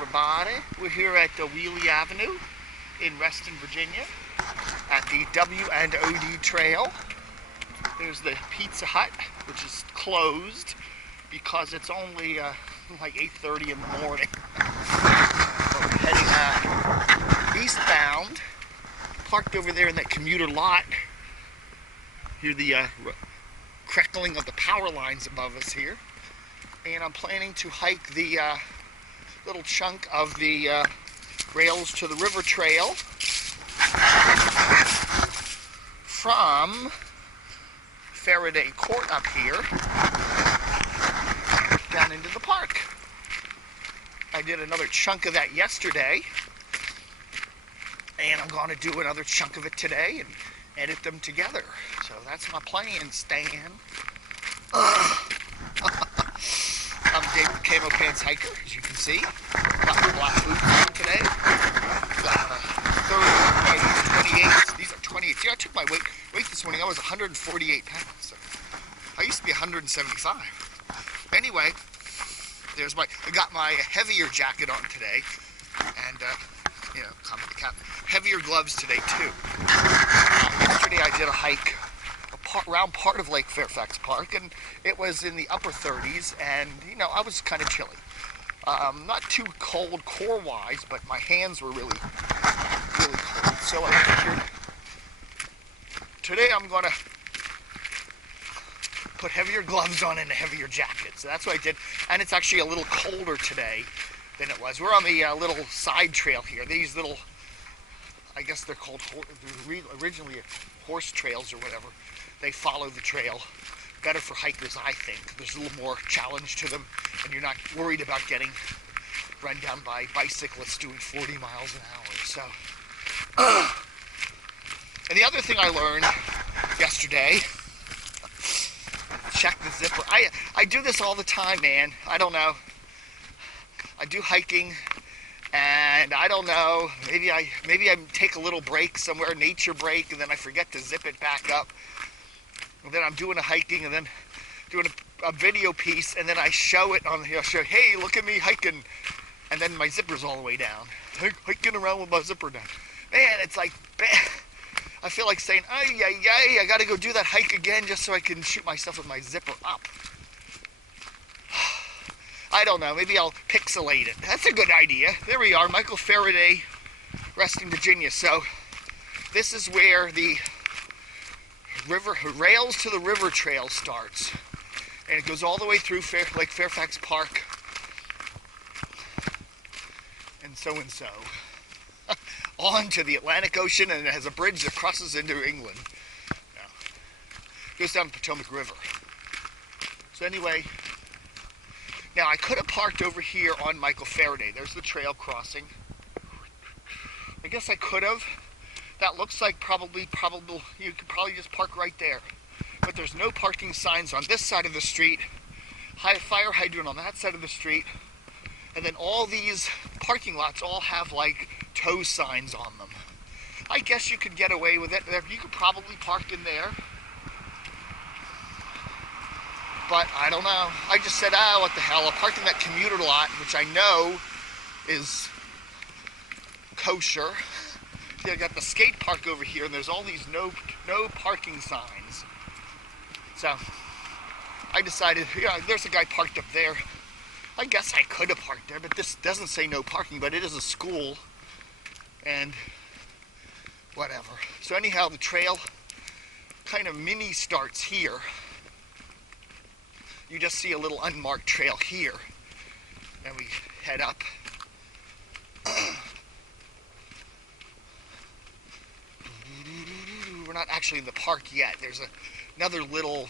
everybody. We're here at Wheelie Avenue in Reston, Virginia at the W&OD Trail. There's the Pizza Hut, which is closed because it's only like 8:30 in the morning. But we're heading eastbound, parked over there in that commuter lot. Hear the crackling of the power lines above us here. And I'm planning to hike the little chunk of the rails to the river trail from Faraday Court up here down into the park. I did another chunk of that yesterday, and I'm going to do another chunk of it today and edit them together. So that's my plan, Stan. I'm Dave the Camo Pants Hiker, as you can see. Got my black boots on today. Got 28s. These are 28s. Yeah, I took my weight this morning. I was 148 pounds. So I used to be 175. Anyway, I got my heavier jacket on today, and heavier gloves today too. Yesterday I did a hike around part of Lake Fairfax Park, and it was in the upper 30s, and I was kind of chilly. Not too cold core-wise, but my hands were really cold. So I figured today I'm gonna put heavier gloves on and a heavier jacket. So that's what I did, and it's actually a little colder today than it was. We're on the little side trail here. These little, I guess they're called originally horse trails or whatever. They follow the trail. Better for hikers, I think. There's a little more challenge to them, and you're not worried about getting run down by bicyclists doing 40 miles an hour. So, and the other thing I learned yesterday, check the zipper. I do this all the time, man. I don't know. I do hiking, and I don't know. Maybe I take a little break somewhere, nature break, and then I forget to zip it back up. And then I'm doing a hiking, and then doing a video piece, and then I show it on here. Show, hey, look at me hiking, and then my zipper's all the way down. Hiking around with my zipper down. Man, it's like, I feel like saying, I got to go do that hike again just so I can shoot myself with my zipper up. I don't know. Maybe I'll pixelate it. That's a good idea. There we are, Michael Faraday, Reston, Virginia. So this is where the rails to the river trail starts, and it goes all the way through Lake Fairfax Park, and so on to the Atlantic Ocean, and it has a bridge that crosses into England. Goes down the Potomac River. So anyway, now I could have parked over here on Michael Faraday. There's the trail crossing. I guess I could have. That looks like probably you could probably just park right there. But there's no parking signs on this side of the street, fire hydrant on that side of the street, and then all these parking lots all have like tow signs on them. I guess you could get away with it. You could probably park in there. But I don't know. I just said, what the hell, I'll park in that commuter lot, which I know is kosher. I got the skate park over here, and there's all these no parking signs. So I decided, there's a guy parked up there. I guess I could have parked there, but this doesn't say no parking, but it is a school, and whatever. So anyhow, the trail kind of mini starts here. You just see a little unmarked trail here, and we head up. We're not actually in the park yet. There's another little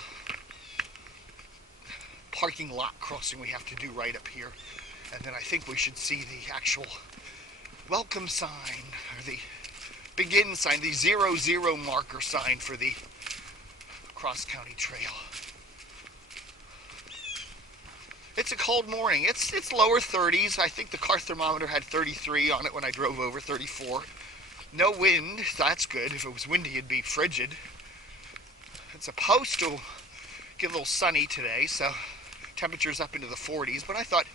parking lot crossing we have to do right up here. And then I think we should see the actual welcome sign, or the begin sign, the 00 marker sign for the cross-county trail. It's a cold morning. It's lower 30s. I think the car thermometer had 33 on it when I drove over, 34. No wind, so that's good. If it was windy, it'd be frigid. It's supposed to get a little sunny today, so temperatures up into the 40s. But I thought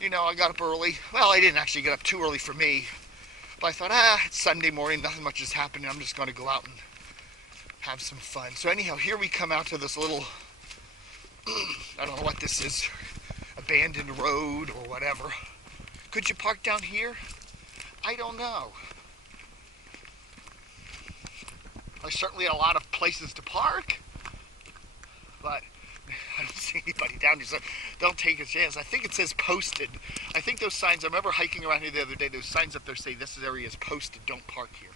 You know, I got up early. Well, I didn't actually get up too early for me. But I thought, it's Sunday morning, nothing much is happening. I'm just going to go out and have some fun. So anyhow, here we come out to this little, I don't know what this is, abandoned road or whatever. Could you park down here? I don't know. There's certainly a lot of places to park, but I don't see anybody down here, so don't take a chance. I think it says posted. I think those signs, I remember hiking around here the other day, those signs up there say this area is posted, don't park here.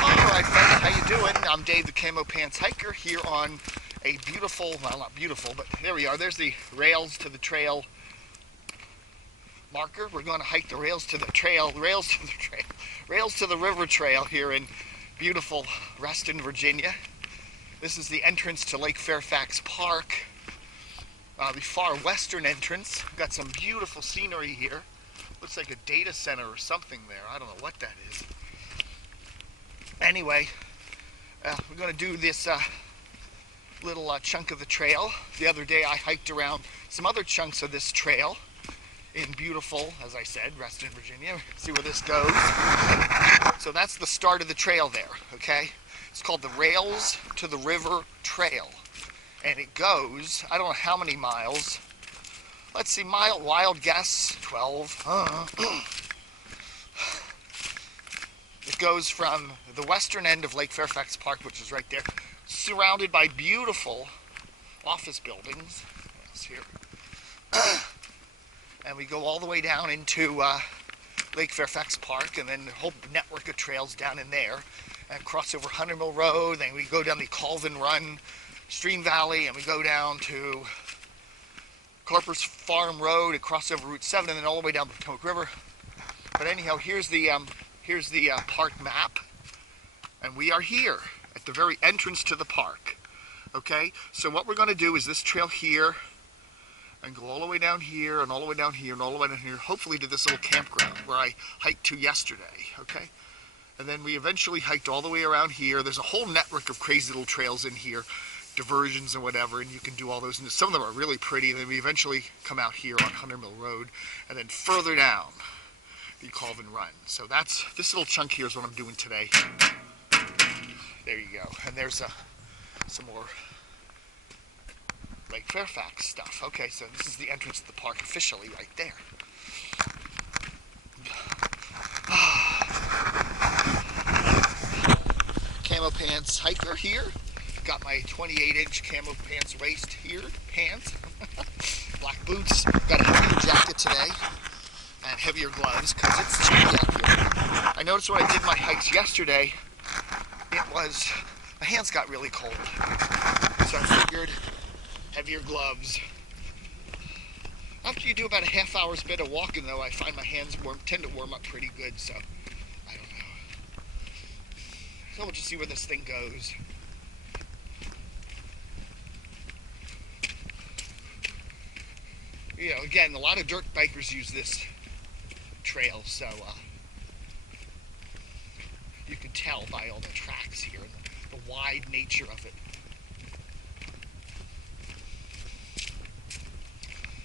Alright friends, how you doing? I'm Dave the Camo Pants Hiker here on a beautiful, well not beautiful, but there we are. There's the rails to the trail marker. We're going to hike the rails to the river trail here in beautiful Reston, Virginia. This is the entrance to Lake Fairfax Park, the far western entrance. We've got some beautiful scenery here. Looks like a data center or something there. I don't know what that is. Anyway, we're going to do this little chunk of the trail. The other day I hiked around some other chunks of this trail in beautiful, as I said, Reston, Virginia. See where this goes. So that's the start of the trail there, okay? It's called the Rails to the River Trail. And it goes, I don't know how many miles. Let's see, wild guess, 12. It goes from the western end of Lake Fairfax Park, which is right there, surrounded by beautiful office buildings. Yes, here. And we go all the way down into Lake Fairfax Park, and then a whole network of trails down in there, and cross over HunterMill Road. Then we go down the Colvin Run Stream Valley, and we go down to Carper's Farm Road and cross over Route 7, and then all the way down the Potomac River. But anyhow, here's the park map, and we are here at the very entrance to the park. Okay, so what we're going to do is this trail here, and go all the way down here, and all the way down here, and all the way down here, hopefully to this little campground where I hiked to yesterday, okay? And then we eventually hiked all the way around here. There's a whole network of crazy little trails in here, diversions and whatever, and you can do all those. And some of them are really pretty. And then we eventually come out here on HunterMill Road, and then further down, the Colvin Run. So that's, this little chunk here is what I'm doing today. There you go. And there's some more Lake Fairfax stuff. Okay, so this is the entrance to the park officially right there. Camo Pants Hiker here. Got my 28-inch Camo Pants waist here, pants. Black boots. Got a heavier jacket today. And heavier gloves because it's chilly out here. I noticed when I did my hikes yesterday, my hands got really cold. So I figured heavier gloves. After you do about a half hour's bit of walking though, I find my hands tend to warm up pretty good, so I don't know. So we'll just see where this thing goes. You know, again, a lot of dirt bikers use this trail, so you can tell by all the tracks here and the wide nature of it.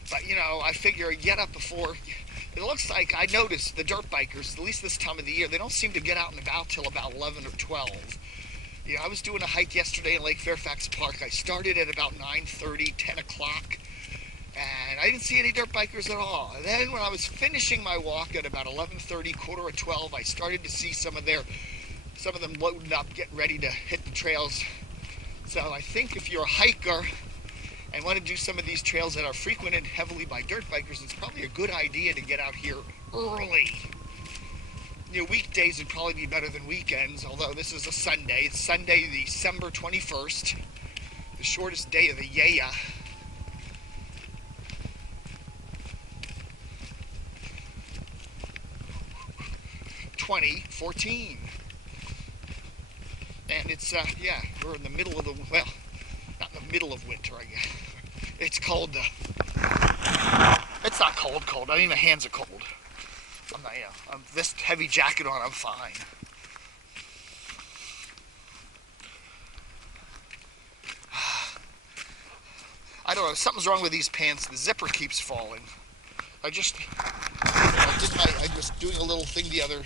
But, you know, I figure get up before, it looks like, I noticed the dirt bikers, at least this time of the year, they don't seem to get out and about till about 11 or 12. You know, I was doing a hike yesterday in Lake Fairfax Park. I started at about 9:30, 10 o'clock, and I didn't see any dirt bikers at all. And then when I was finishing my walk at about 11:30, quarter of 12, I started to see some of them loading up, getting ready to hit the trails. So I think if you're a hiker and want to do some of these trails that are frequented heavily by dirt bikers, it's probably a good idea to get out here early. You know, weekdays would probably be better than weekends, although this is a Sunday. It's Sunday, December 21st, the shortest day of the year. 2014. And it's, yeah, we're in the middle of the, well, not in the middle of winter, I guess. It's cold, it's not cold. I mean, my hands are cold. I'm not, you know, this heavy jacket on, I'm fine. don't know, something's wrong with these pants. The zipper keeps falling. I was doing a little thing the other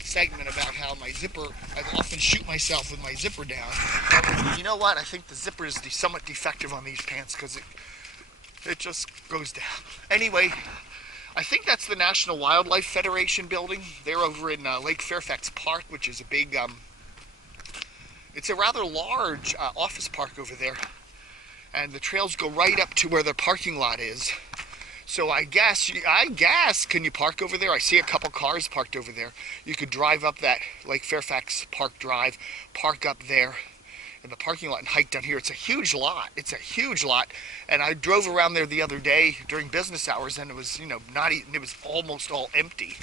segment about how my zipper, I often shoot myself with my zipper down. You know what? I think the zipper is somewhat defective on these pants because it just goes down. Anyway, I think that's the National Wildlife Federation building. They're over in Lake Fairfax Park, which is a big, it's a rather large office park over there. And the trails go right up to where the parking lot is. So I guess, can you park over there? I see a couple cars parked over there. You could drive up that Lake Fairfax Park Drive, park up there in the parking lot and hike down here. It's a huge lot. It's a huge lot. And I drove around there the other day during business hours, and it was, it was almost all empty.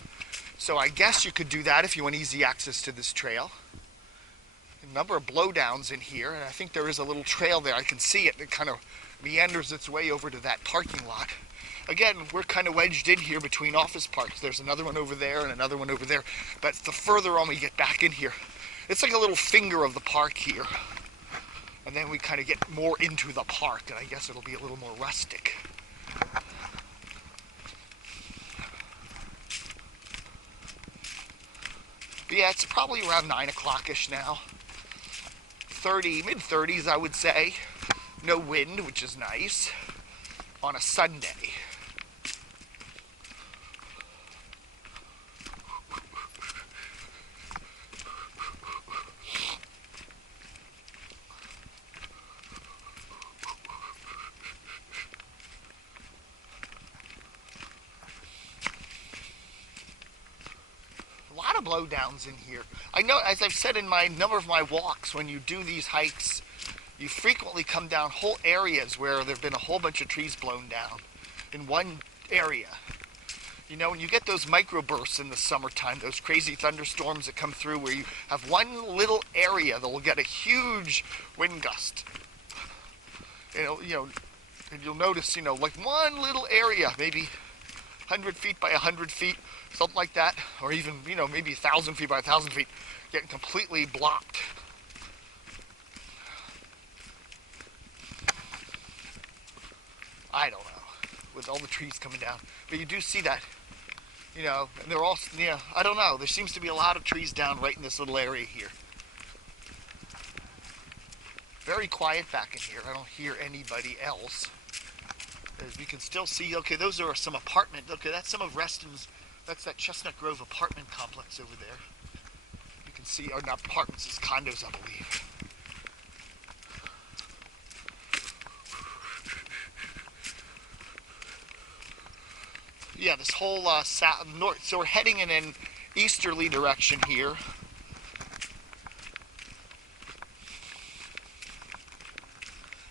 So I guess you could do that if you want easy access to this trail. A number of blowdowns in here, and I think there is a little trail there. I can see it. It kind of meanders its way over to that parking lot. Again, we're kind of wedged in here between office parks. There's another one over there and another one over there. But the further on we get back in here, it's like a little finger of the park here. And then we kind of get more into the park, and I guess it'll be a little more rustic. But yeah, it's probably around 9 o'clock-ish now. Mid-30s, I would say. No wind, which is nice, on a Sunday. Blowdowns in here. I know, as I've said in my number of my walks, when you do these hikes, you frequently come down whole areas where there have been a whole bunch of trees blown down in one area. When you get those microbursts in the summertime, those crazy thunderstorms that come through where you have one little area that will get a huge wind gust. And you'll notice, like one little area, maybe 100 feet by 100 feet, something like that, or even, maybe 1,000 feet by 1,000 feet, getting completely blocked. I don't know, with all the trees coming down. But you do see that, and they're all, I don't know, there seems to be a lot of trees down right in this little area here. Very quiet back in here. I don't hear anybody else. As we can still see, okay, those are some apartment, okay, that's some of Reston's, that's that Chestnut Grove apartment complex over there. You can see, or not apartments, it's condos, I believe. Yeah, this whole north, so we're heading in an easterly direction here.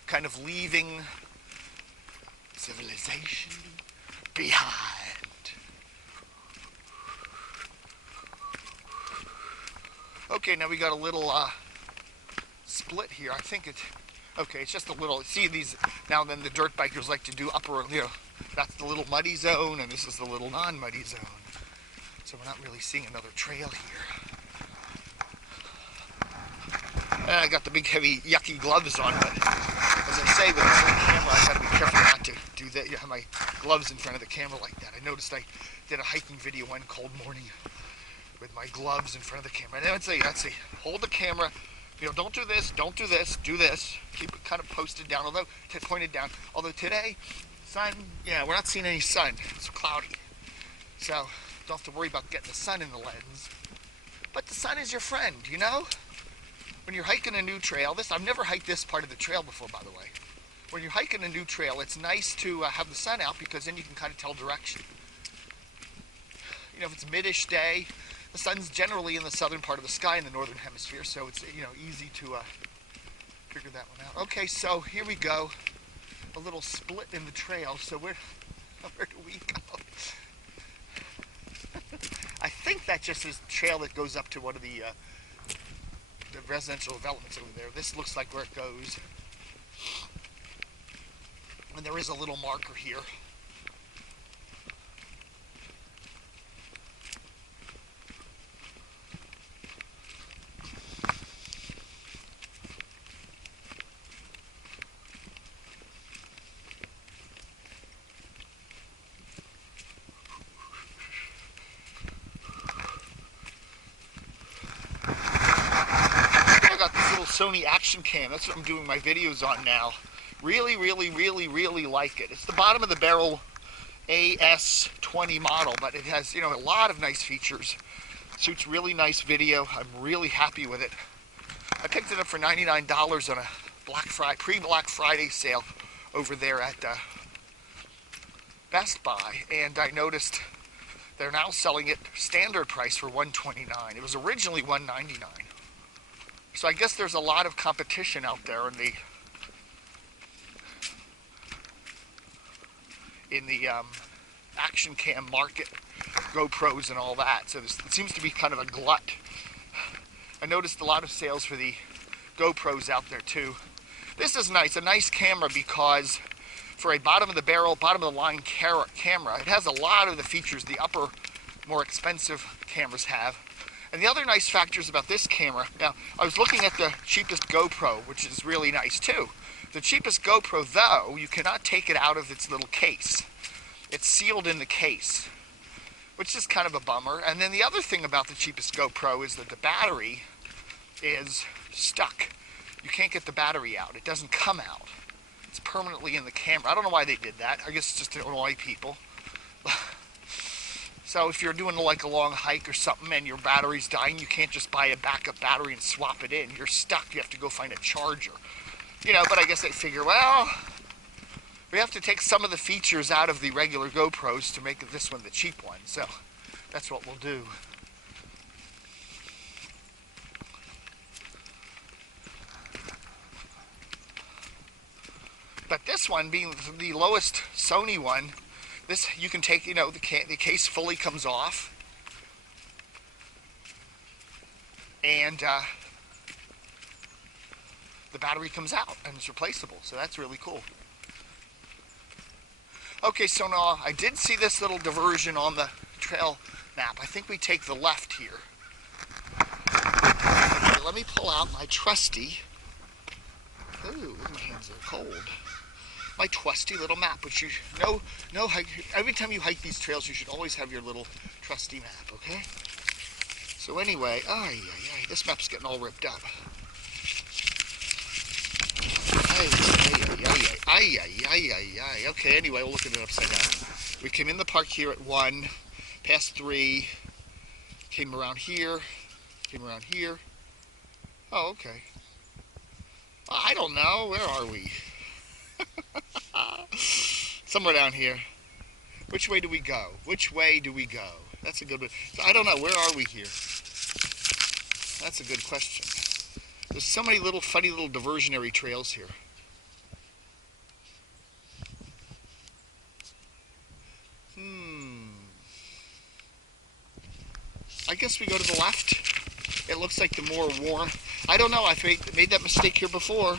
Kind of leaving civilization behind. Okay, now we got a little split here. I think it's just a little, see these, now and then the dirt bikers like to do upper, that's the little muddy zone, and this is the little non-muddy zone. So we're not really seeing another trail here. And I got the big heavy yucky gloves on, but as I say, with this camera, I gotta be careful not to do that. You have my gloves in front of the camera like that. I noticed I did a hiking video one cold morning with my gloves in front of the camera. And let's see, hold the camera, don't do this, do this. Keep it kind of posted down, pointed down. Although today, sun, we're not seeing any sun. It's cloudy. So, don't have to worry about getting the sun in the lens. But the sun is your friend, When you're hiking a new trail, I've never hiked this part of the trail before, by the way. When you're hiking a new trail, it's nice to have the sun out because then you can kind of tell direction. If it's mid-ish day, the sun's generally in the southern part of the sky in the northern hemisphere, so it's, easy to figure that one out. Okay, so here we go. A little split in the trail, so where do we go? I think that just is the trail that goes up to one of the residential developments over there. This looks like where it goes. And there is a little marker here. Sony Action Cam. That's what I'm doing my videos on now. Really, really, really, really like it. It's the bottom of the barrel AS20 model, but it has, you know, a lot of nice features. Shoots really nice video. I'm really happy with it. I picked it up for $99 on a pre-Black Friday sale over there at Best Buy, and I noticed they're now selling it standard price for $129. It was originally $199. So I guess there's a lot of competition out there in the action cam market, GoPros and all that. So it seems to be kind of a glut. I noticed a lot of sales for the GoPros out there too. This is nice, a nice camera, because for a bottom of the barrel, bottom of the line camera, it has a lot of the features the upper, more expensive cameras have. And the other nice factors about this camera, now I was looking at the cheapest GoPro, which is really nice too. The cheapest GoPro though, you cannot take it out of its little case. It's sealed in the case, which is kind of a bummer. And then the other thing about the cheapest GoPro is that the battery is stuck. You can't get the battery out. It doesn't come out. It's permanently in the camera. I don't know why they did that. I guess it's just to annoy people. So if you're doing like a long hike or something and your battery's dying, you can't just buy a backup battery and swap it in. You're stuck. You have to go find a charger. You know, but I guess they figure, well, we have to take some of the features out of the regular GoPros to make this one the cheap one. So that's what we'll do. But this one, being the lowest Sony one, this you can take, you know, the case fully comes off, and the battery comes out and it's replaceable. So that's really cool. Okay, so now I did see this little diversion on the trail map. I think we take the left here. Okay, let me pull out my trusty. Ooh, my hands are cold. My trusty little map, which you know, every time you hike these trails, you should always have your little trusty map, okay? So anyway, this map's getting all ripped up. Okay, anyway, we'll look at it upside down. We came in the park here at 1, past 3, came around here, came around here. Oh, okay. I don't know, where are we? Somewhere down here. Which way do we go? Which way do we go? That's a good one. So I don't know, where are we here? That's a good question. There's so many little funny little diversionary trails here. I guess we go to the left. It looks like the more warm. I don't know, I've made that mistake here before.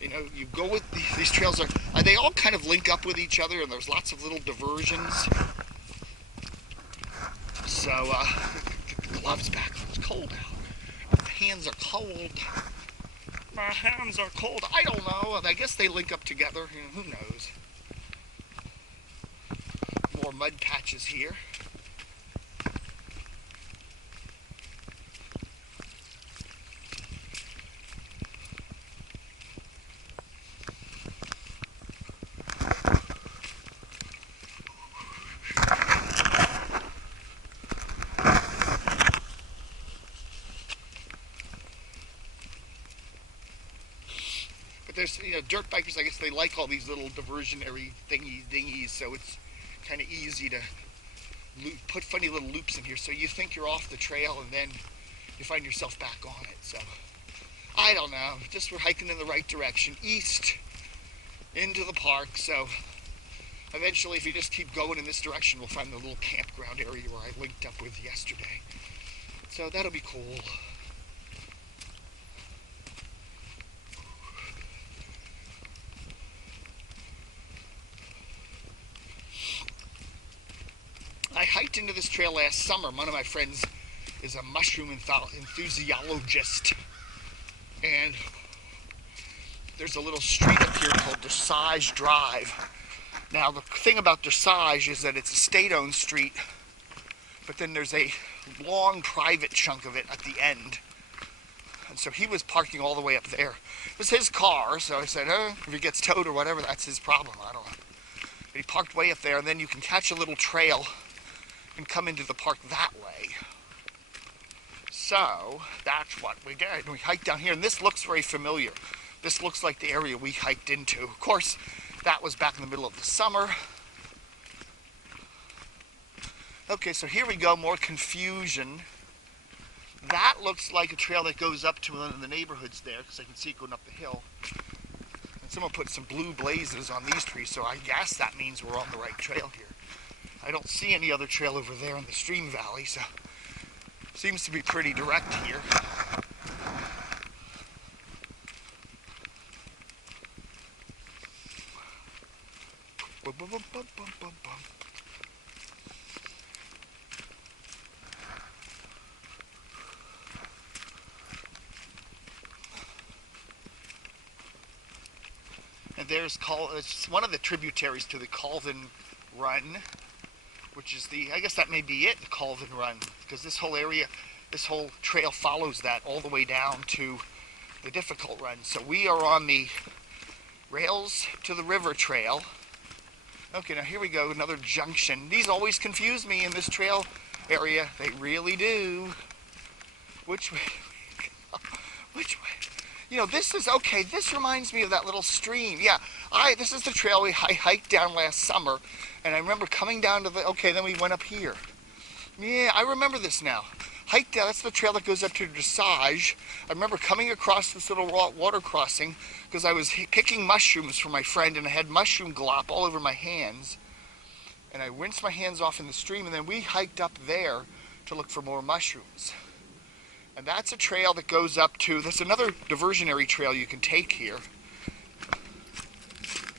You know, you go with these trails they all kind of link up with each other, and there's lots of little diversions. So get the gloves back. It's cold out. My hands are cold. My hands are cold. I don't know. I guess they link up together. You know, who knows? More mud patches here. There's, you know, dirt bikers, I guess they like all these little diversionary dingies, so it's kind of easy to put funny little loops in here, so you think you're off the trail and then you find yourself back on it. So I don't know, just we're hiking in the right direction, east into the park. So eventually, if you just keep going in this direction, we'll find the little campground area where I linked up with yesterday. So that'll be cool. I hiked into this trail last summer. One of my friends is a mushroom enthusiast, and there's a little street up here called Dressage Drive. Now the thing about Dressage is that it's a state-owned street, but then there's a long private chunk of it at the end And so he was parking all the way up there. It was his car, so I said, if he gets towed or whatever, that's his problem. I don't know. But he parked way up there, and then you can catch a little trail and come into the park that way. So that's what we did. We hiked down here, and this looks very familiar. This looks like the area we hiked into. Of course, that was back in the middle of the summer. Okay, so here we go, more confusion. That looks like a trail that goes up to one of the neighborhoods there, because I can see it going up the hill. And someone put some blue blazes on these trees, so I guess that means we're on the right trail here. I don't see any other trail over there in the stream valley, so it seems to be pretty direct here. And there's it's one of the tributaries to the Colvin Run, which is I guess that may be it, the Colvin Run, because this whole area, this whole trail follows that all the way down to the Difficult Run. So we are on the Rails to the River Trail. Okay, now here we go, another junction. These always confuse me in this trail area. They really do. Which way? Which way? You know, this is, okay, this reminds me of that little stream. Yeah, this is the trail I hiked down last summer, and I remember coming down to okay, then we went up here. Yeah, I remember this now. Hiked down, that's the trail that goes up to Dressage. I remember coming across this little water crossing because I was picking mushrooms for my friend, and I had mushroom glop all over my hands. And I rinsed my hands off in the stream, and then we hiked up there to look for more mushrooms. And that's a trail that goes up to, that's another diversionary trail you can take here.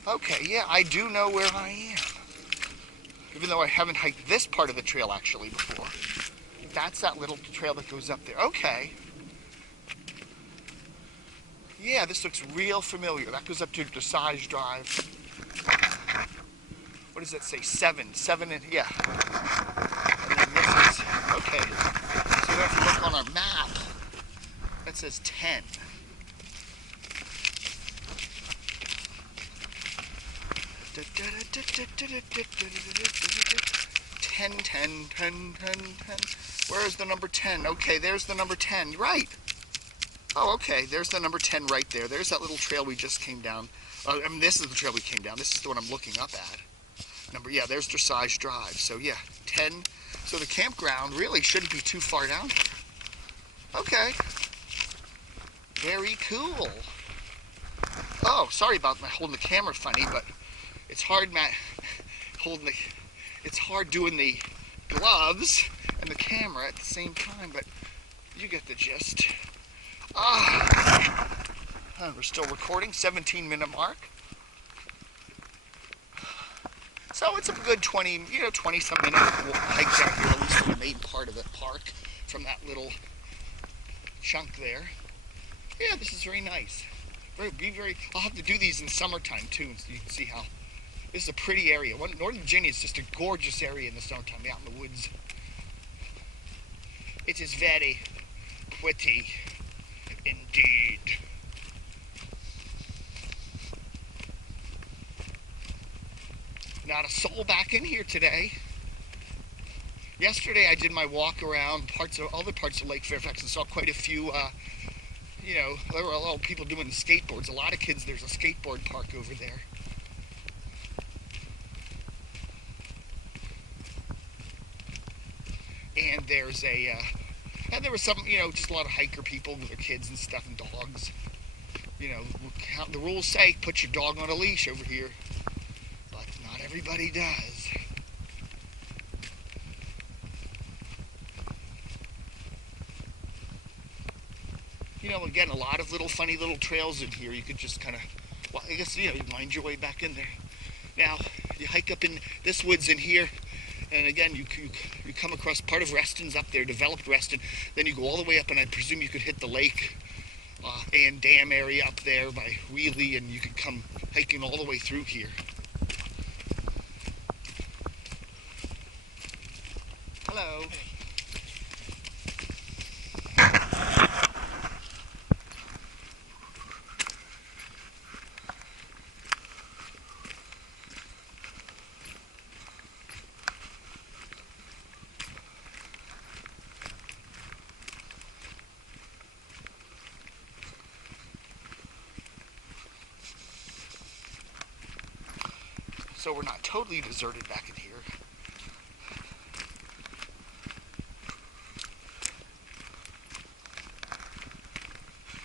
Okay, yeah, I do know where I am. Even though I haven't hiked this part of the trail actually before. That's that little trail that goes up there. Okay. Yeah, this looks real familiar. That goes up to Dressage Drive. What does that say? 7, yeah. And then this is, okay. So we have to look on our map. That says 10. Where is the number 10? Okay, there's the number 10. Right. Oh, okay. There's the number 10 right there. There's that little trail we just came down. I mean, this is the trail we came down. This is the one I'm looking up at. Yeah, there's Dressage Drive. So, yeah, 10. So the campground really shouldn't be too far down here. Okay. Very cool. Oh, sorry about my holding the camera funny, but it's hard, Matt, it's hard doing the gloves and the camera at the same time, but you get the gist. We're still recording, 17-minute mark. So it's a good 20-some minute hike down here, at least in the main part of the park, from that little chunk there. Yeah, this is very nice. I'll have to do these in summertime too, so you can see how this is a pretty area. Northern Virginia is just a gorgeous area in the summertime, out in the woods. It is very pretty indeed. Not a soul back in here today. Yesterday I did my walk around other parts of Lake Fairfax and saw quite a few, there were a lot of people doing skateboards. A lot of kids, there's a skateboard park over there. And there's and there was some, just a lot of hiker people with their kids and stuff and dogs. The rules say put your dog on a leash over here, but not everybody does. Again, a lot of funny little trails in here. You could just kind of, well, I guess, you wind your way back in there. Now, you hike up in this woods in here, and again, you come across part of Reston's up there, developed Reston. Then you go all the way up, and I presume you could hit the lake and dam area up there by Wheelie, and you could come hiking all the way through here. Hello. so we're not totally deserted back in here.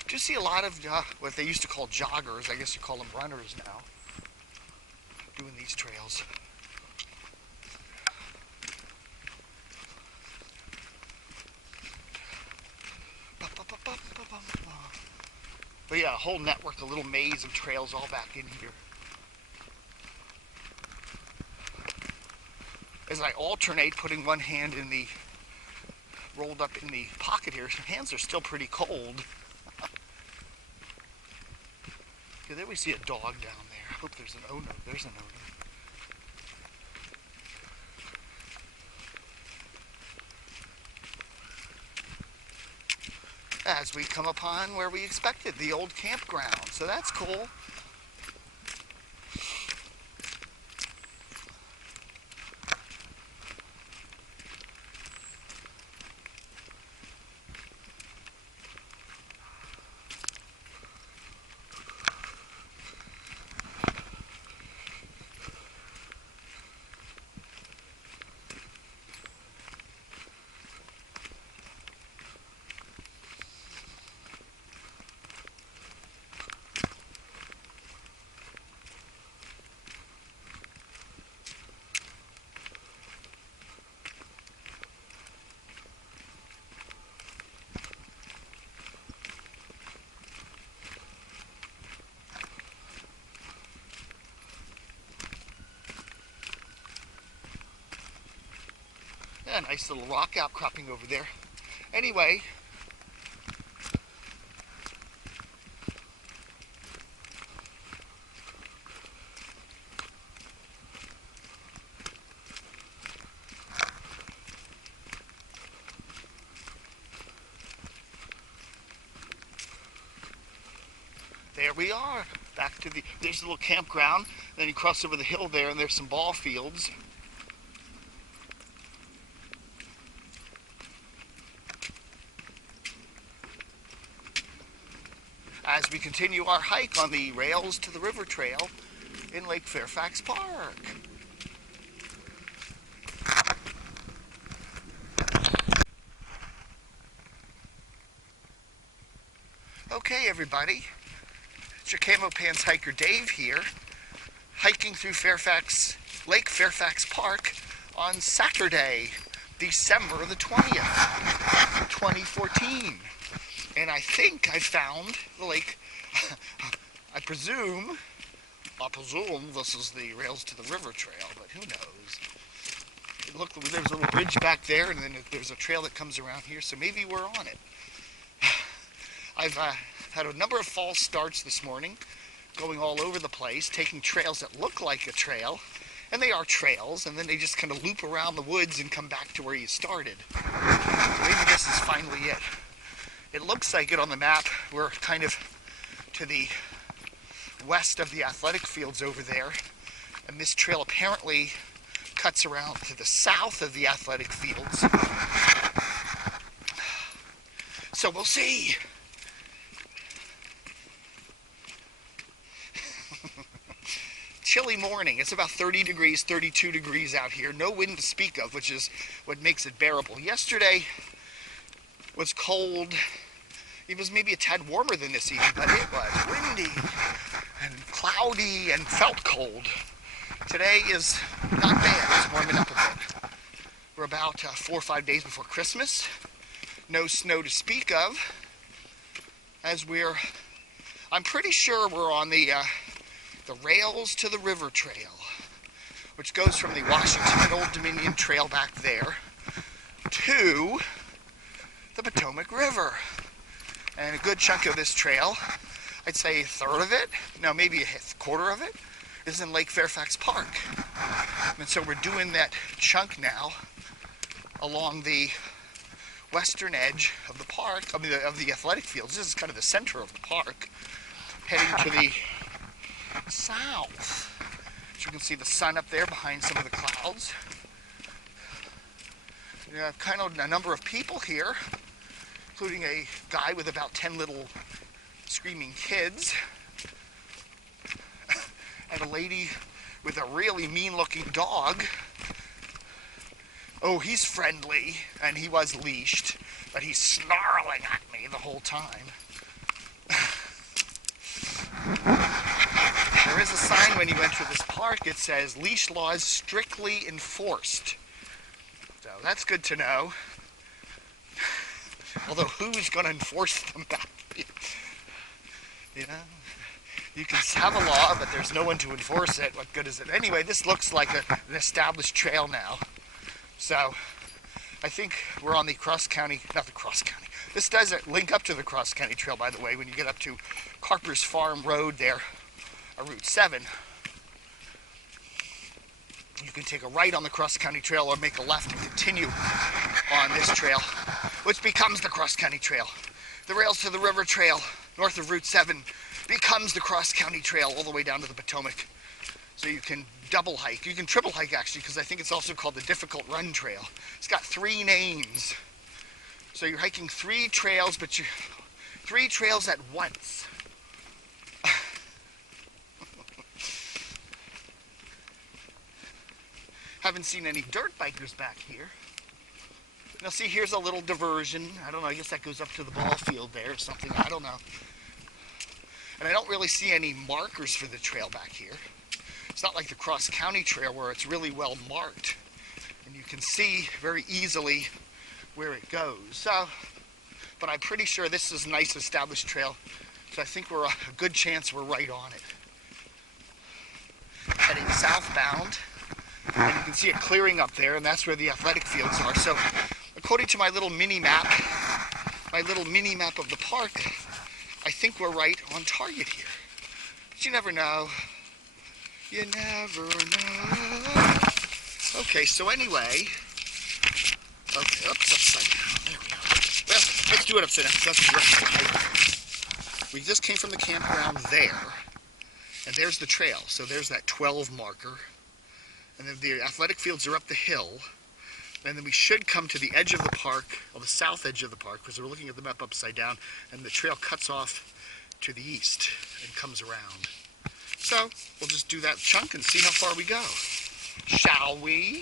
Do see a lot of what they used to call joggers, I guess you call them runners now, doing these trails. But yeah, a whole network, a little maze of trails all back in here. As I alternate putting one hand in the, rolled up in the pocket here, hands are still pretty cold. Okay, there we see a dog down there. I hope there's an owner. There's an owner. As we come upon where we expected, the old campground. So that's cool. Yeah, nice little rock outcropping over there. Anyway, there we are. Back to there's a little campground. Then you cross over the hill there and there's some ball fields. As we continue our hike on the Rails to the River Trail in Lake Fairfax Park. Okay, everybody, it's your Camo Pants Hiker Dave here, hiking through Lake Fairfax Park on Saturday, December the 20th, 2014. And I think I found the lake. I presume this is the Rails to the River Trail, but who knows? Look, there's a little bridge back there, and then there's a trail that comes around here, so maybe we're on it. I've had a number of false starts this morning, going all over the place, taking trails that look like a trail, and they are trails, and then they just kind of loop around the woods and come back to where you started. So maybe this is finally it. It looks like it on the map. We're kind of to the west of the athletic fields over there, and this trail apparently cuts around to the south of the athletic fields. So we'll see. Chilly morning. It's about 30 degrees, 32 degrees out here. No wind to speak of, which is what makes it bearable. Yesterday was cold. It was maybe a tad warmer than this evening, but it was windy and cloudy and felt cold. Today is not bad. It's warming up a bit. We're about 4 or 5 days before Christmas. No snow to speak of. I'm pretty sure we're on the Rails to the River Trail, which goes from the Washington and Old Dominion Trail back there to the Potomac River. And a good chunk of this trail, I'd say a third of it, no, maybe a quarter of it, is in Lake Fairfax Park. And so we're doing that chunk now along the western edge of the park, of the athletic fields. This is kind of the center of the park, heading to the south. As you can see the sun up there behind some of the clouds. We have kind of a number of people here, including a guy with about 10 little screaming kids, and a lady with a really mean-looking dog. Oh, he's friendly, and he was leashed, but he's snarling at me the whole time. There is a sign when you enter this park. It says, leash laws strictly enforced. So that's good to know. Although who's going to enforce them back here? You know? You can have a law, but there's no one to enforce it. What good is it? Anyway, this looks like an established trail now. So, I think we're on the this doesn't link up to the cross-county trail, by the way, when you get up to Carper's Farm Road there, Route 7. You can take a right on the cross-county trail or make a left and continue on this trail, which becomes the cross-county trail. The rails to the river trail, north of Route 7, becomes the cross-county trail all the way down to the Potomac. So you can double hike. You can triple hike, actually, because I think it's also called the Difficult Run Trail. It's got 3 names. So you're hiking 3 trails, but 3 trails at once. Haven't seen any dirt bikers back here. Now see, here's a little diversion. I don't know, I guess that goes up to the ball field there or something. I don't know. And I don't really see any markers for the trail back here. It's not like the cross-county trail where it's really well marked. And you can see very easily where it goes. So, but I'm pretty sure this is a nice established trail. So I think we're a good chance we're right on it. Heading southbound. And you can see a clearing up there, and that's where the athletic fields are. So, according to my little mini-map of the park, I think we're right on target here. But you never know. You never know. Okay, so anyway. Okay, oops, upside down. There we go. Well, let's do it upside down, because that's the rest of the hike. We just came from the campground there, and there's the trail. So there's that 12 marker. And then the athletic fields are up the hill. And then we should come to the edge of the park, or the south edge of the park, because we're looking at the map upside down, and the trail cuts off to the east and comes around. So we'll just do that chunk and see how far we go. Shall we?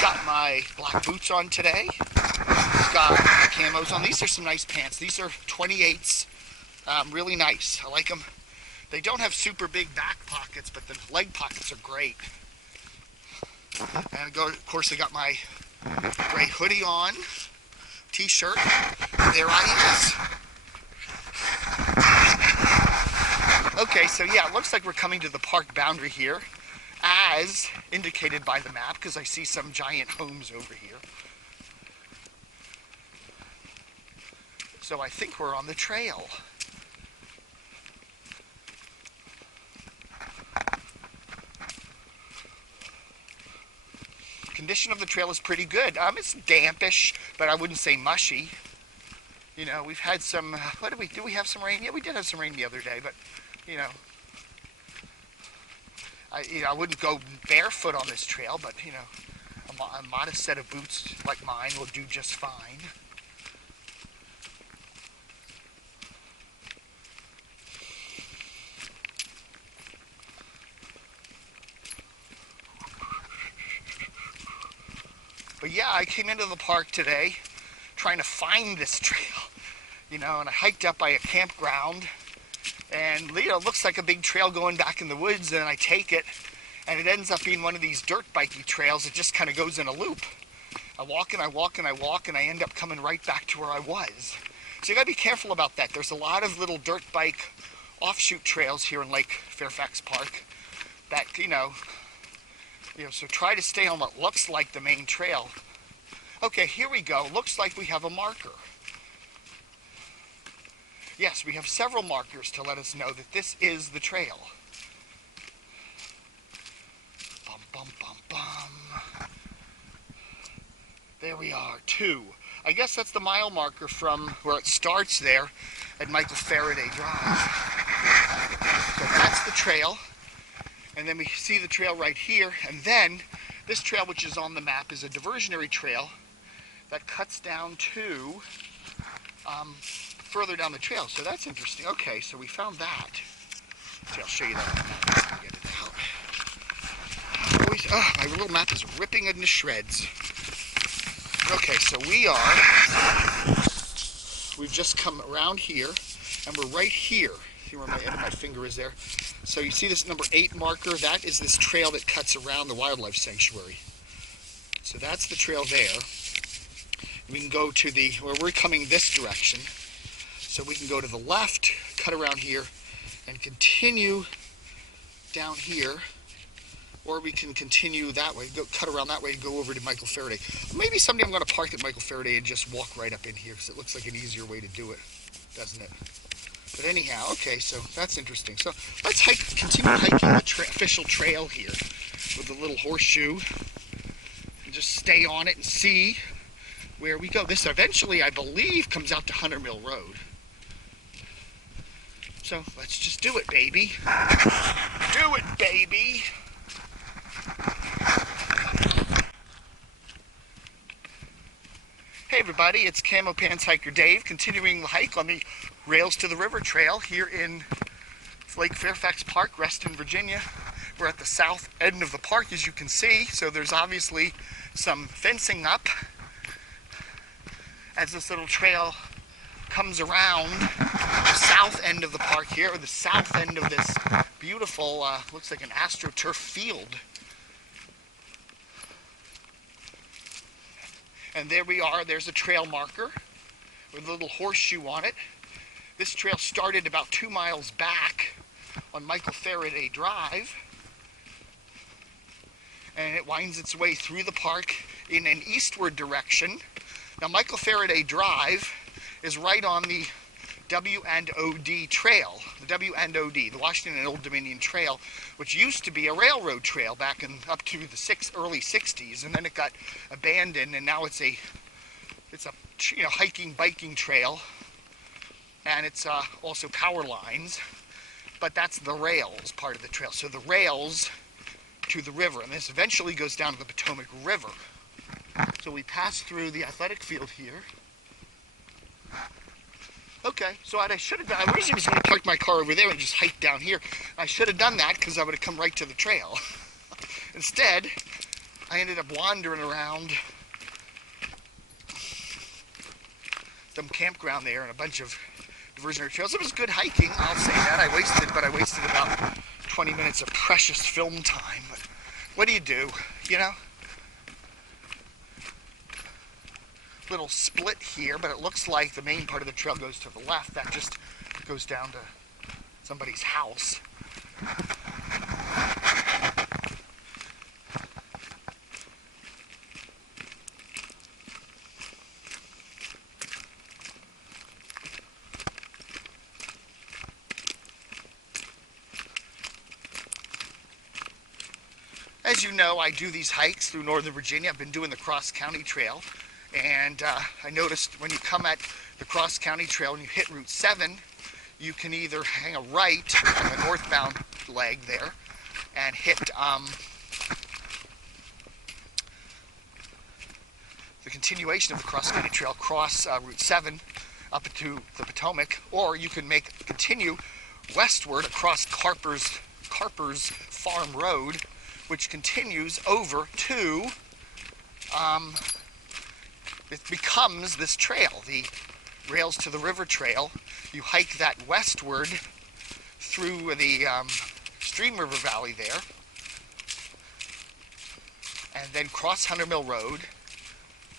Got my black boots on today. Got camos on. These are some nice pants. These are 28s. Really nice. I like them. They don't have super big back pockets, but the leg pockets are great. And of course, I got my gray hoodie on, t-shirt. There I is. Okay, so yeah, it looks like we're coming to the park boundary here, as indicated by the map, because I see some giant homes over here. So I think we're on the trail. Condition of the trail is pretty good. It's dampish, but I wouldn't say mushy. You know, we've had some, what did we have some rain? Yeah, we did have some rain the other day, but, you know, I wouldn't go barefoot on this trail, but, you know, a modest set of boots like mine will do just fine. But yeah, I came into the park today trying to find this trail, you know, and I hiked up by a campground, and, you know, it looks like a big trail going back in the woods, and I take it, and it ends up being one of these dirt bikey trails that just kind of goes in a loop. I walk and I walk and I walk, and I end up coming right back to where I was. So you gotta be careful about that. There's a lot of little dirt bike offshoot trails here in Lake Fairfax Park that, you know, so try to stay on what looks like the main trail. Okay, here we go. Looks like we have a marker. Yes, we have several markers to let us know that this is the trail. Bum, bum, bum, bum. There we are, 2. I guess that's the mile marker from where it starts there at Michael Faraday Drive. So that's the trail. And then we see the trail right here, and then this trail, which is on the map, is a diversionary trail that cuts down to further down the trail. So that's interesting. Okay, so we found that. So I'll show you that on the map. Let me get it out. Always, my little map is ripping into shreds. Okay, so we've just come around here, and we're right here. See where my end of my finger is there? So you see this number 8 marker? That is this trail that cuts around the wildlife sanctuary. So that's the trail there. We can go to where we're coming this direction. So we can go to the left, cut around here, and continue down here. Or we can continue that way, cut around that way and go over to Michael Faraday. Maybe someday I'm going to park at Michael Faraday and just walk right up in here because it looks like an easier way to do it, doesn't it? But anyhow, okay, so that's interesting. So let's continue hiking the official trail here with the little horseshoe and just stay on it and see where we go. This eventually, I believe, comes out to HunterMill Road. So let's just do it, baby. Do it, baby. Hey everybody, it's Camo Pants Hiker Dave, continuing the hike on the Rails to the River Trail here in Lake Fairfax Park, Reston, Virginia. We're at the south end of the park, as you can see, so there's obviously some fencing up as this little trail comes around the south end of the park here, or the south end of this beautiful, looks like an AstroTurf field. And there we are, there's a trail marker with a little horseshoe on it. This trail started about 2 miles back on Michael Faraday Drive. And it winds its way through the park in an eastward direction. Now Michael Faraday Drive is right on the W&OD trail, the W&OD, the Washington and Old Dominion Trail, which used to be a railroad trail back in up to the early 60s, and then it got abandoned, and now it's a hiking, biking trail, and it's also power lines, but that's the rails part of the trail. So the rails to the river, and this eventually goes down to the Potomac River. So we pass through the athletic field here. Okay, so what I should have done, I originally was going to park my car over there and just hike down here. I should have done that because I would have come right to the trail. Instead, I ended up wandering around some campground there and a bunch of diversionary trails. It was good hiking, I'll say that. I wasted about 20 minutes of precious film time. But what do, you know? Little split here, but it looks like the main part of the trail goes to the left. That just goes down to somebody's house. As you know, I do these hikes through Northern Virginia. I've been doing the Cross County Trail. And I noticed when you come at the Cross County Trail and you hit Route 7, you can either hang a right on the northbound leg there and hit the continuation of the Cross County Trail, cross Route 7 up to the Potomac, or you can continue westward across Carper's Farm Road, which continues over to it becomes this trail, the Rails to the River Trail. You hike that westward through the Stream River Valley there, and then cross HunterMill Road,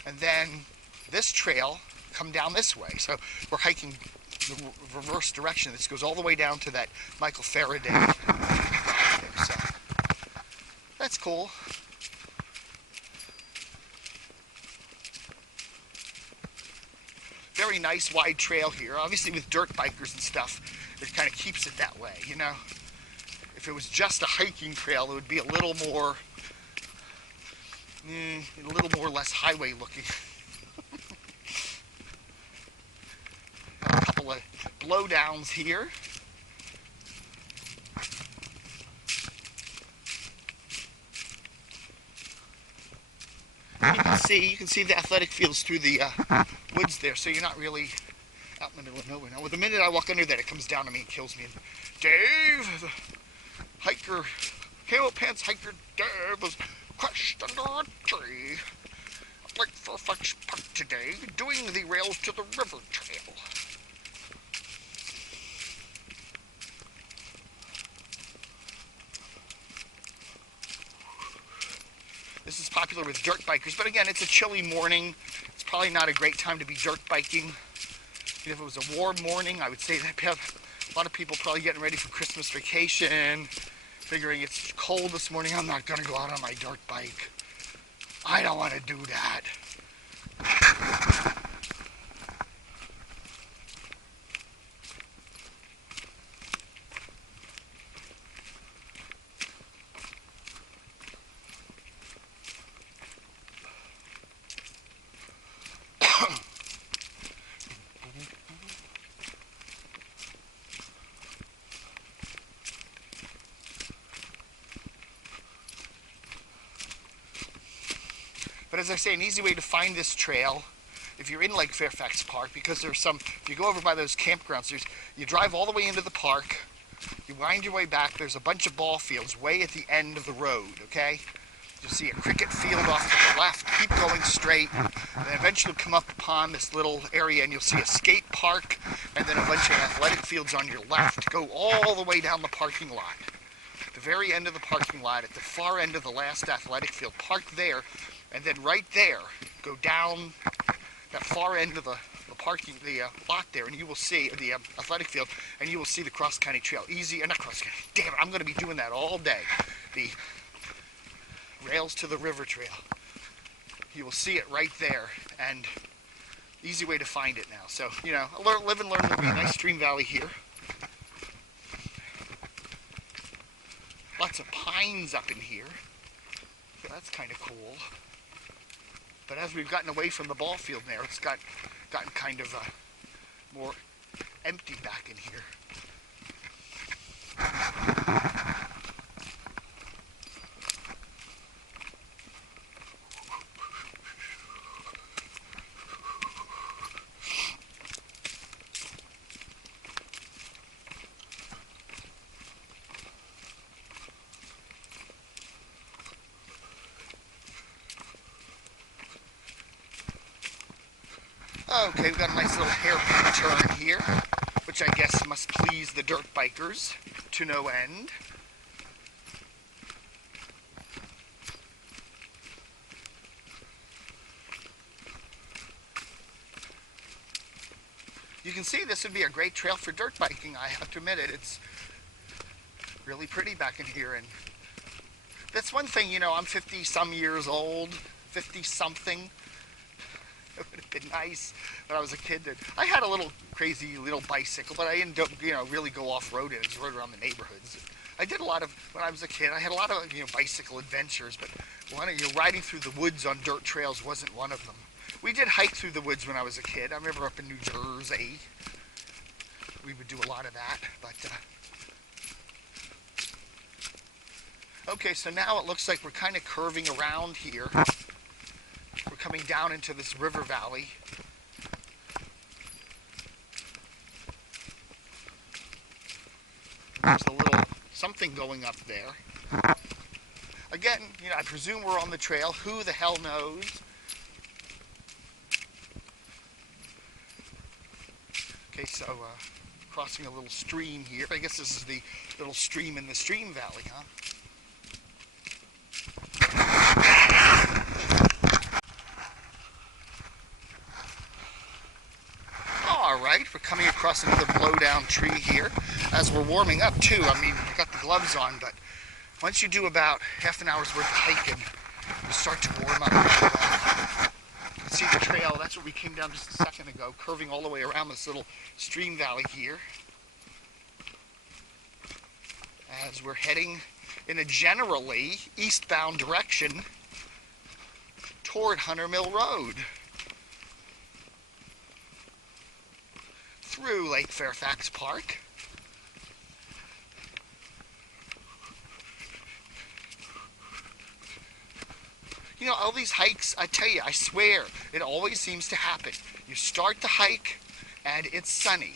and then this trail come down this way. So we're hiking the reverse direction. This goes all the way down to that Michael Faraday Drive there. So that's cool. Very nice wide trail here. Obviously with dirt bikers and stuff, it kind of keeps it that way, you know. If it was just a hiking trail, it would be a little more less highway looking. A couple of blowdowns here. You can see the athletic fields through the woods there, so you're not really out in the middle of nowhere. Now, the minute I walk under that, it comes down to me and kills me. And Dave, the hiker, Camo Pants Hiker Dave was crushed under a tree at Lake Fairfax Park today, doing the rails to the river trail. This is popular with dirt bikers, but again, it's a chilly morning. It's probably not a great time to be dirt biking. If it was a warm morning, I would say that a lot of people probably getting ready for Christmas vacation, figuring it's cold this morning. I'm not going to go out on my dirt bike. I don't want to do that. But as I say, an easy way to find this trail, if you're in Lake Fairfax Park, because there's some, if you go over by those campgrounds, you drive all the way into the park, you wind your way back, there's a bunch of ball fields way at the end of the road, okay? You'll see a cricket field off to the left, keep going straight, and then eventually come up upon this little area and you'll see a skate park, and then a bunch of athletic fields on your left. Go all the way down the parking lot. At the very end of the parking lot, at the far end of the last athletic field, park there, and then right there, go down that far end of the lot there, and you will see the athletic field, and you will see the cross-country trail. Not cross-country, damn it, I'm going to be doing that all day. The rails to the river trail. You will see it right there, and easy way to find it now. So, you know, live and learn. There'll be a nice stream valley here. Lots of pines up in here. So that's kind of cool. But as we've gotten away from the ball field there, it's gotten kind of more empty back in here. Okay, we've got a nice little hairpin turn here, which I guess must please the dirt bikers to no end. You can see this would be a great trail for dirt biking, I have to admit it. It's really pretty back in here, and that's one thing, you know, I'm 50-some years old, 50-something. It would have been nice when I was a kid. I had a little crazy little bicycle, but I didn't, you know, really go off-road. I just rode around the neighborhoods. I did a lot of, when I was a kid, I had a lot of, you know, bicycle adventures, but riding through the woods on dirt trails wasn't one of them. We did hike through the woods when I was a kid. I remember up in New Jersey, we would do a lot of that, but okay, so now it looks like we're kind of curving around here. We're coming down into this river valley. There's a little something going up there. Again, you know, I presume we're on the trail. Who the hell knows? Okay, so crossing a little stream here. I guess this is the little stream in the stream valley, huh? Alright, we're coming across another blowdown tree here as we're warming up too. I mean, I've got the gloves on, but once you do about half an hour's worth of hiking, you start to warm up. You can see the trail, that's where we came down just a second ago, curving all the way around this little stream valley here. As we're heading in a generally eastbound direction toward HunterMill Road. Through Lake Fairfax Park. You know, all these hikes, I tell you, I swear, it always seems to happen. You start the hike, and it's sunny.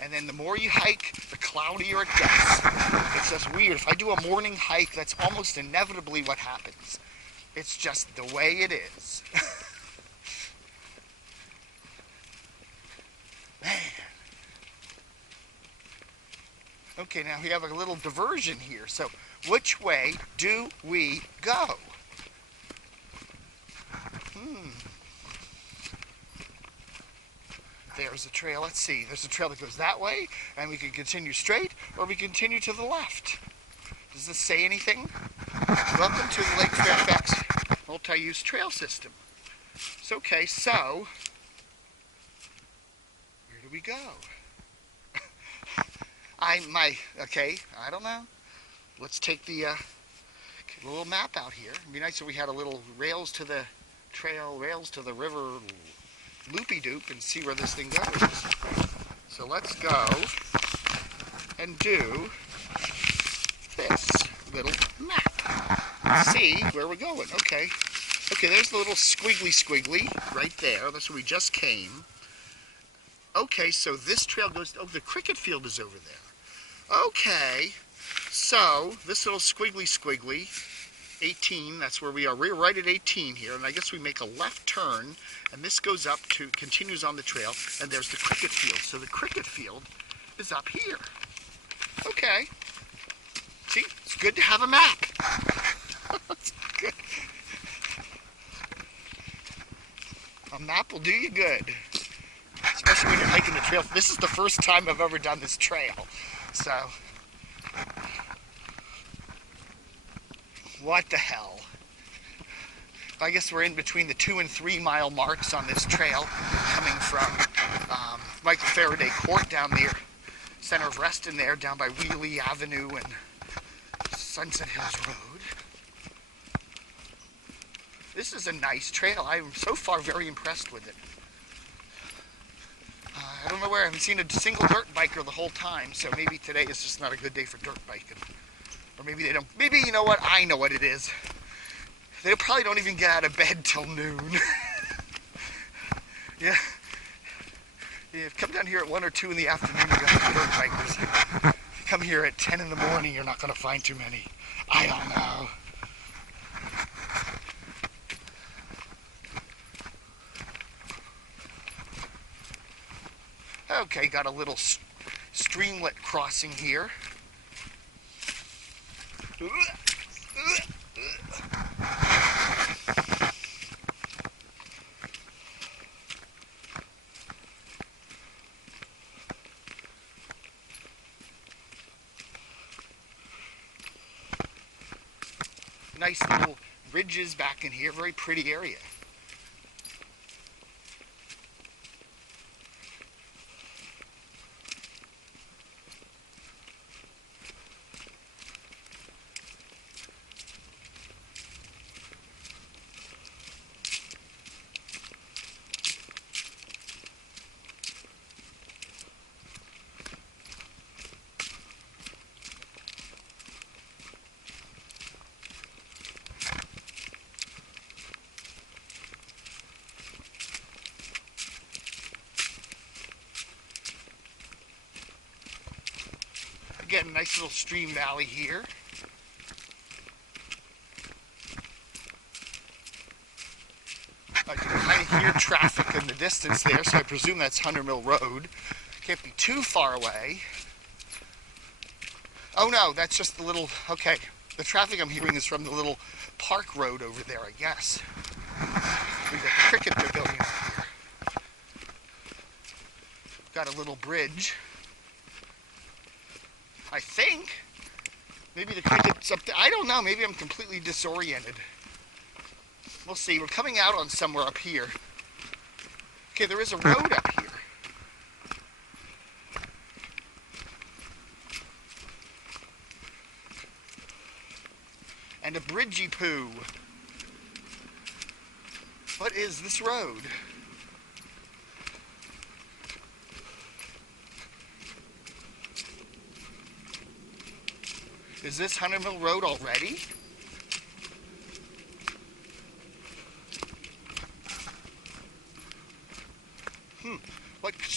And then the more you hike, the cloudier it gets. It's just weird. If I do a morning hike, that's almost inevitably what happens. It's just the way it is. Man. Okay, now we have a little diversion here. So, which way do we go? There's a trail. Let's see. There's a trail that goes that way, and we can continue straight, or we continue to the left. Does this say anything? Welcome to the Lake Fairfax multi-use trail system. It's okay, so where do we go? I don't know. Let's take the little map out here. It'd be nice if we had a little rails to the trail, rails to the river loopy-doop and see where this thing goes. So let's go and do this little map. Let's see where we're going. Okay, there's the little squiggly right there. That's where we just came. Okay, so this trail goes, oh, the cricket field is over there. Okay, so this little squiggly, 18, that's where we are. We're right at 18 here, and I guess we make a left turn, and this goes up to, continues on the trail, and there's the cricket field. So the cricket field is up here. Okay. See, it's good to have a map. It's good. A map will do you good. Especially when you're hiking the trail. This is the first time I've ever done this trail. So, what the hell? I guess we're in between the 2 and 3 mile marks on this trail, coming from Faraday Court down there, center of Reston there, down by Wheelie Avenue and Sunset Hills Road. This is a nice trail. I'm so far very impressed with it. I don't know where. I haven't seen a single dirt biker the whole time, so maybe today is just not a good day for dirt biking. Or maybe they don't. Maybe, you know what? I know what it is. They probably don't even get out of bed till noon. Yeah. Come down here at 1 or 2 in the afternoon, you're going to have dirt bikers. If you come here at 10 in the morning, you're not going to find too many. I don't know. Okay, got a little streamlet crossing here. Nice little ridges back in here, very pretty area. Again, a nice little stream valley here. I can kind of hear traffic in the distance there, so I presume that's HunterMill Road. Can't be too far away. Oh no, that's just the little, okay. The traffic I'm hearing is from the little park road over there, I guess. We've got the cricket pavilion up here. Got a little bridge. I think. Maybe the cricket's up there. I don't know. Maybe I'm completely disoriented. We'll see. We're coming out on somewhere up here. Okay, there is a road up here. And a bridgey poo. What is this road? Is this HunterMill Road already?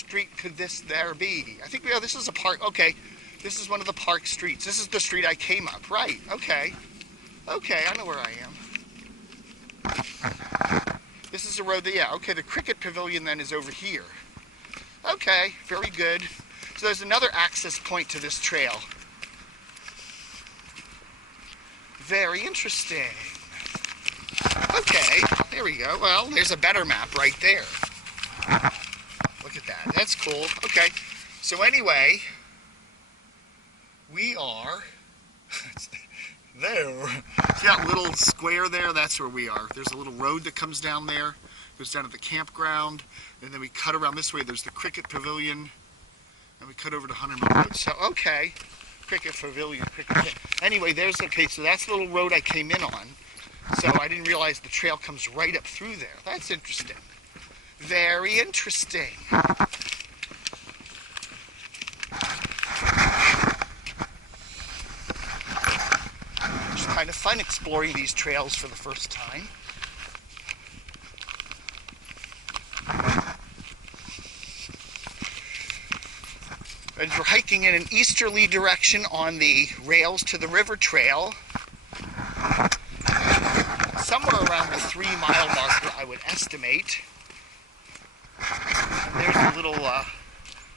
street could this there be? I think, yeah, this is a park. Okay, this is one of the park streets. This is the street I came up. Right, okay. Okay, I know where I am. This is the road that, yeah, okay, the cricket pavilion then is over here. Okay, very good. So there's another access point to this trail. Very interesting. Okay, there we go. Well, there's a better map right there. Look at that. That's cool. Okay, so anyway, we are there. See that little square there? That's where we are. There's a little road that comes down there. Goes down to the campground, and then we cut around this way. There's the cricket pavilion, and we cut over to HunterMill Road. So, okay, cricket pavilion, cricket. Anyway, there's, okay, so that's the little road I came in on. So I didn't realize the trail comes right up through there. That's interesting. Very interesting. It's kind of fun exploring these trails for the first time. And we're hiking in an easterly direction on the rails to the river trail. Somewhere around the 3-mile marker, I would estimate. And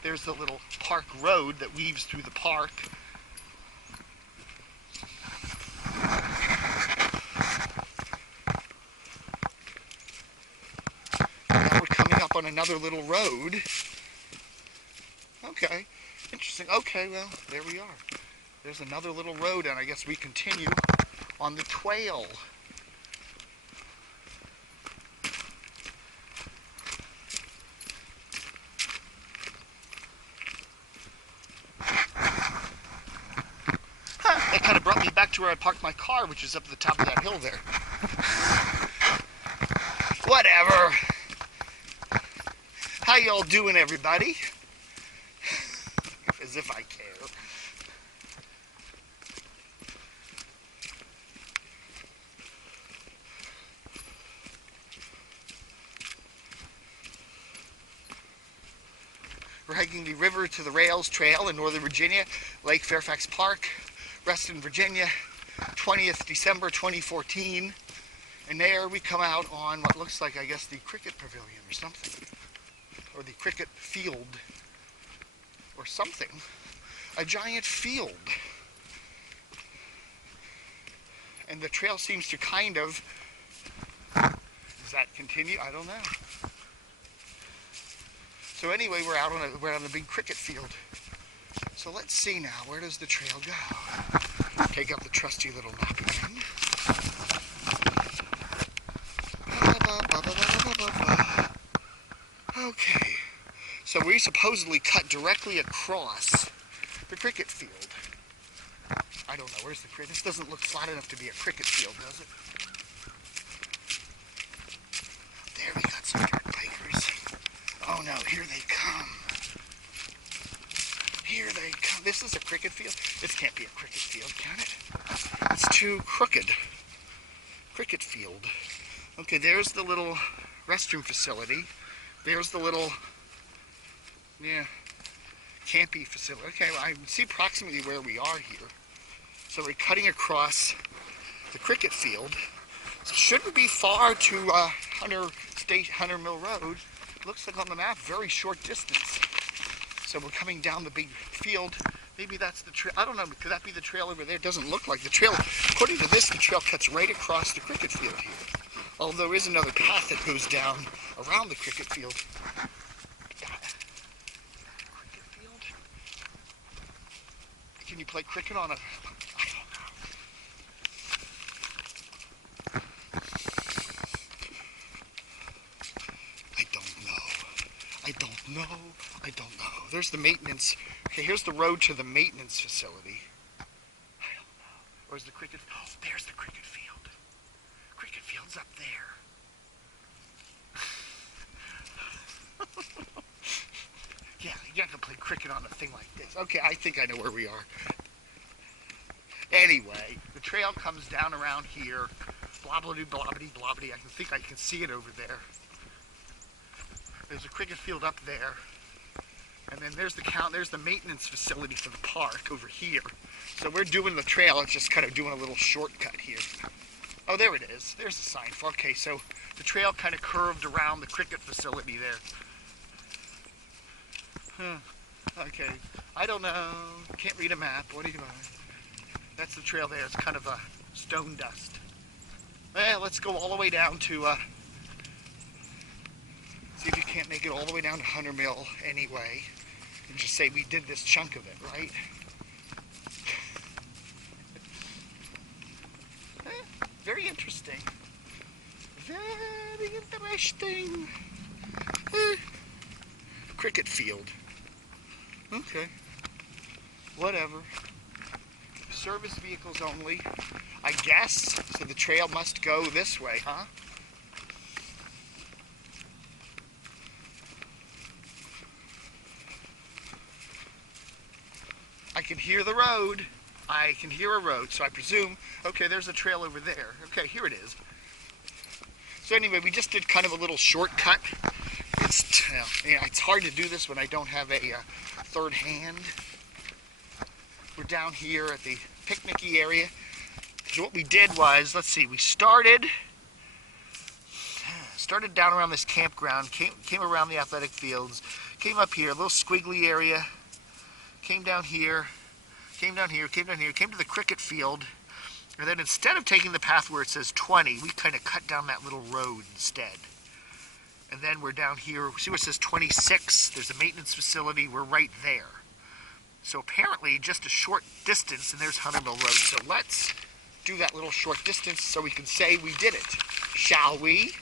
there's the little park road that weaves through the park. Now we're coming up on another little road. Okay, interesting. Okay, well, there we are. There's another little road, and I guess we continue on the trail. That kind of brought me back to where I parked my car, which is up at the top of that hill there. Whatever. How y'all doing, everybody? As if I care. We're hiking the river to the rails trail in Northern Virginia, Lake Fairfax Park, Reston, Virginia, 20th December 2014. And there we come out on what looks like, I guess, the cricket pavilion or something. Or the cricket field. Or something. A giant field. And the trail seems to kind of... Does that continue? I don't know. So anyway, we're out on a big cricket field. So let's see now, where does the trail go? Take up the trusty little map again. Okay, so we supposedly cut directly across the cricket field. I don't know, where's the cricket? This doesn't look flat enough to be a cricket field, does it? There we got some dirt bikers. Oh no, here they come. Here they come. This is a cricket field? This can't be a cricket field, can it? It's too crooked. Cricket field. Okay, there's the little restroom facility. There's the little, yeah, campy facility. Okay, well, I can see approximately where we are here. So we're cutting across the cricket field. So shouldn't be far to HunterMill Road. Looks like on the map, very short distance. So we're coming down the big field. Maybe that's the trail. I don't know. Could that be the trail over there? It doesn't look like the trail. According to this, the trail cuts right across the cricket field here. Although there is another path that goes down around the cricket field. Cricket field? Can you play cricket on a... I don't know. I don't know. There's the maintenance. Okay, here's the road to the maintenance facility. I don't know. Where's the cricket? Oh, there's the cricket field. Cricket field's up there. Yeah, you have to play cricket on a thing like this. Okay, I think I know where we are. Anyway, the trail comes down around here. Blobbity, blobbity, blobbity. I think I can see it over there. There's a cricket field up there. And then there's the maintenance facility for the park over here. So we're doing the trail, it's just kind of doing a little shortcut here. Oh, there it is. There's the sign. Okay, so the trail kind of curved around the cricket facility there. Okay, I don't know. Can't read a map. What do you want? That's the trail there. It's kind of a stone dust. Well, let's go all the way down to, see if you can't make it all the way down to HunterMill anyway. And just say we did this chunk of it, right? Very interesting. Very interesting. Cricket field. Okay. Whatever. Service vehicles only, I guess. So the trail must go this way, huh? I can hear the road. I can hear a road, so I presume, okay, there's a trail over there. Okay, here it is. So anyway, we just did kind of a little shortcut. It's hard to do this when I don't have a third hand. We're down here at the picnicky area. So what we did was, let's see, we started down around this campground, came around the athletic fields, came up here, a little squiggly area, came down here, came down here, came down here, came to the cricket field, and then instead of taking the path where it says 20, we kind of cut down that little road instead. And then we're down here, see where it says 26? There's a maintenance facility, we're right there. So apparently just a short distance, and there's HunterMill Road. So let's do that little short distance so we can say we did it. Shall we?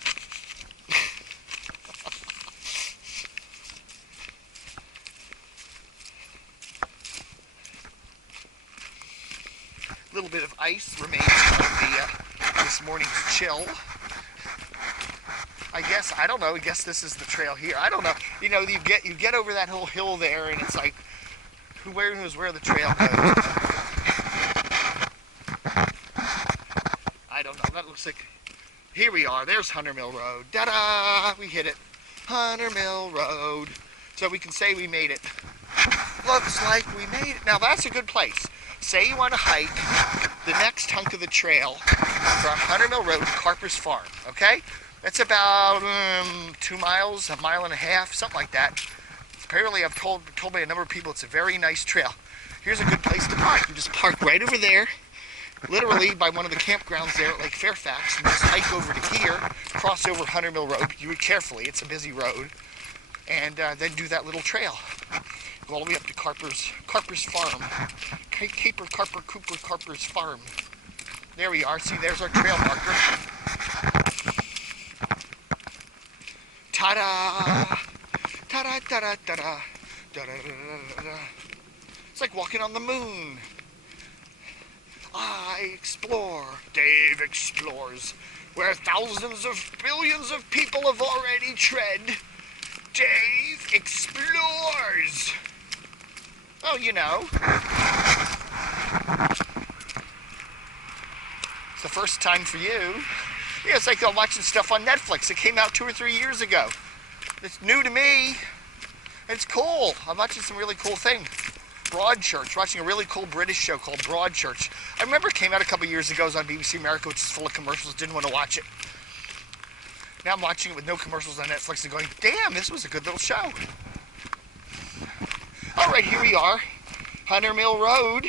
A little bit of ice remains from this morning's chill. I guess, I don't know, I guess this is the trail here. I don't know. You know, you get over that whole hill there, and it's like, who knows where the trail goes? I don't know. That looks like, here we are. There's HunterMill Road. Ta-da! We hit it. HunterMill Road. So we can say we made it. Looks like we made it. Now that's a good place. Say you want to hike the next hunk of the trail from HunterMill Road to Carper's Farm, okay? That's about 2 miles, 1.5 miles, something like that. Apparently I've told by a number of people it's a very nice trail. Here's a good place to park. You just park right over there, literally by one of the campgrounds there at Lake Fairfax, and just hike over to here, cross over HunterMill Road. You would carefully, it's a busy road, and then do that little trail. Go all the way up to Carper's Farm. Carper's Farm. There we are. See, there's our trail marker. Ta-da! Ta-da, ta-da, ta-da. Da-da-da-da-da-da. It's like walking on the moon. I explore. Dave explores. Where thousands of billions of people have already tread. Dave explores. Oh, you know. It's the first time for you. Yeah, it's like I'm watching stuff on Netflix. It came out 2 or 3 years ago. It's new to me. It's cool. I'm watching some really cool things. Broadchurch, watching a really cool British show called Broadchurch. I remember it came out a couple years ago. It was on BBC America, which is full of commercials. Didn't want to watch it. Now I'm watching it with no commercials on Netflix and going, damn, this was a good little show. All right, here we are. HunterMill Road.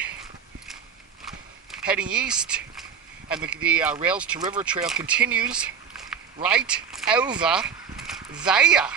Heading east. And the Rails to River Trail continues right over there.